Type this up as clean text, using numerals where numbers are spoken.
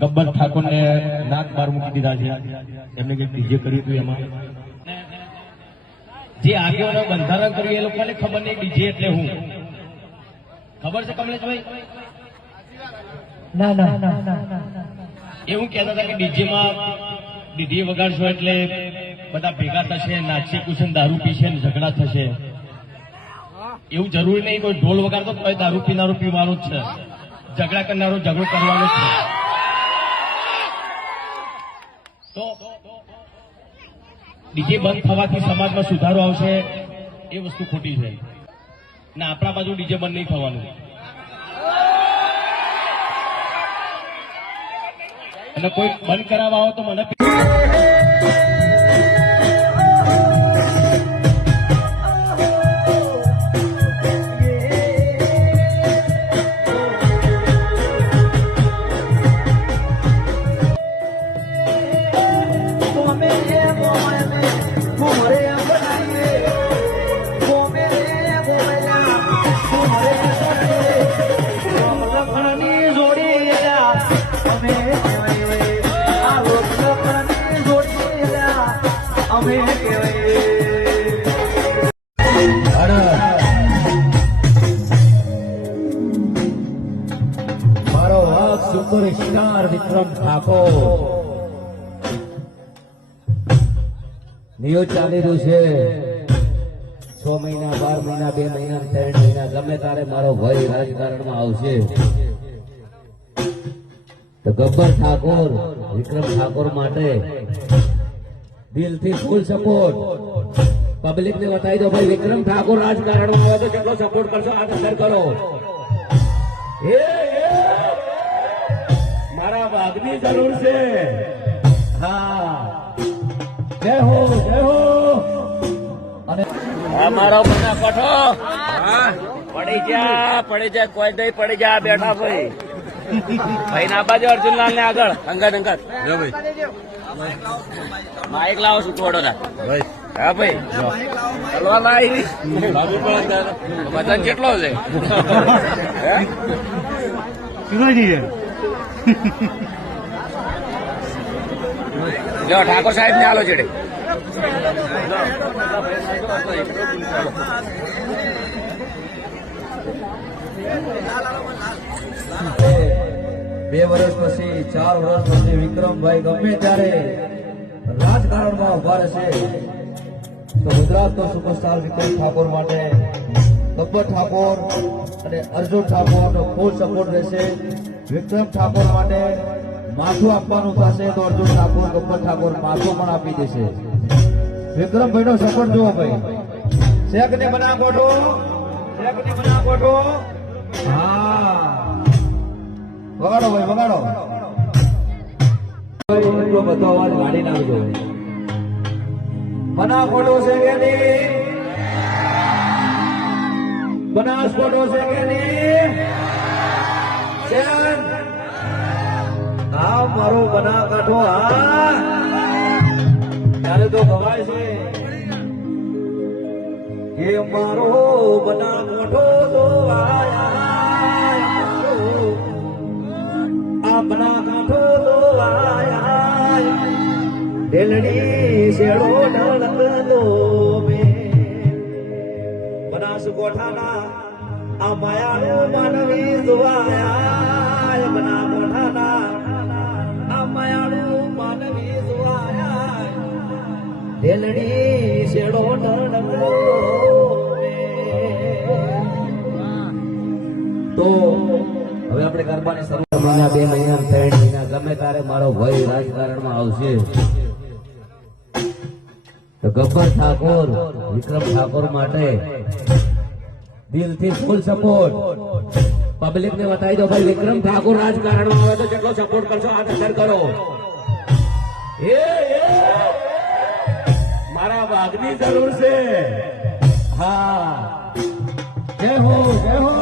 ગબ્બર ઠાકોરને નાક બાર મૂકી દીધા છે. એમને કંઈક ડીજે કર્યું હતું એમાં જે આગેવાનો બંધારણ કર્યું એ લોકોને ખબર નહીં ડીજે એટલે હું ખબર છે કમલેશભાઈ? ના ના ના ના એવું કહેતા હતા કે ડીજેમાં ડીજે વગાડશો એટલે બધા ભેગા થશે, નાચશે કુશે, દારૂ પીશે ને ઝઘડા થશે. એવું જરૂરી નહીં કોઈ ઢોલ વગાડતો તો દારૂ પીનારો પીવાનો જ છે, ઝઘડા કરનારો ઝઘડો કરવાનો જ છે. તો ડીજે બંધ થવાથી સમાજમાં સુધારો આવશે એ વસ્તુ ખોટી છે ને આપણા બાજુ ડીજે બંધ નહીં થવાનું. અને કોઈ બંધ કરાવવા આવો તો મને સુપરસ્ટાર વિક્રમ ઠાકોર ન્યૂઝ ચાલી રહ્યું છે. 6 મહિના 12 મહિના 2 મહિના 3 મહિના ગમે તારે મારો ભાઈ રાજકારણમાં આવશે તો ગબ્બર ઠાકોર વિક્રમ ઠાકોર માટે દિલથી ફૂલ સપોર્ટ. પબ્લિક ને બતાવી દો ભાઈ વિક્રમ ઠાકોર રાજકારણમાં આવે તો કેટલો સપોર્ટ કરશો આ નજર કરો. મારા વાઘની જરૂર છે. હા જય હો જય હો. અને મારો બના કોઠો પડી જા કોઈ નહીં પડી જા બેઠા ભાઈ ભાઈ ના બાજુ અર્જુનલાલ ને આગળ અંગત ભાઈ માઇક લાવો શું થોડો ના ભાઈ. હા ભાઈ તલવાર લાવી વજન કેટલો છે? જો ઠાકોર સાહેબ ને આલો છેડે 2 વર્ષ પછી 4 વર્ષ પછી વિક્રમભાઈ ગમે ત્યારે રાજકારણમાં ઉભા રહેશે તો ગુજરાતનો સુપરસ્ટાર વિક્રમ ઠાકોર માટે ગબ્બર ઠાકોર અને અર્જુન ઠાકોરનો ફૂલ સપોર્ટ રહેશે. વિક્રમ ઠાકોર માટે માથું આપવાનું થશે તો અર્જુન ઠાકોર ગબ્બર ઠાકોર માથું પણ આપી દેશે. વિક્રમભાઈ નો સપોર્ટ જુઓ ભાઈ. શેખ ને બના કોઠો હા વગાડો ભાઈ વગાડો. એટલો બધો અવાજ કાઢી નાખજો. બના કોઠો છે કે નહીં? બનાસ કોઠો છે કે નહીં? હા મારો બના કાઢો. હા ત્યારે તો ગવાય છે કે મારો બના કોઠો તો આયા, આ બના કાઢો તો આયા, ડેલડી શેડો ઢળકતો મે બનાસ કોઠાના આ માયાળો માનવી જોવાયા, બના કોઠાના આ માયાળો માનવી જોવાયા, ડેલડી શેડો ઢળકતો તો હવે આપણે ગરબાની શરૂ મહિના 2 મહિના 3 મહિના ગમે તારે મારો ભાઈ રાજકારણમાં આવશે તો ગબ્બર ઠાકોર વિક્રમ ઠાકોર માટે દિલથી ફૂલ સપોર્ટ. પબ્લિક ને બતાવી દો ભાઈ વિક્રમ ઠાકોર રાજકારણમાં આવે તો કેટલો સપોર્ટ કરશો આ નજર કરો. મારા વાઘની જરૂર છે. હા જય હો જય હો.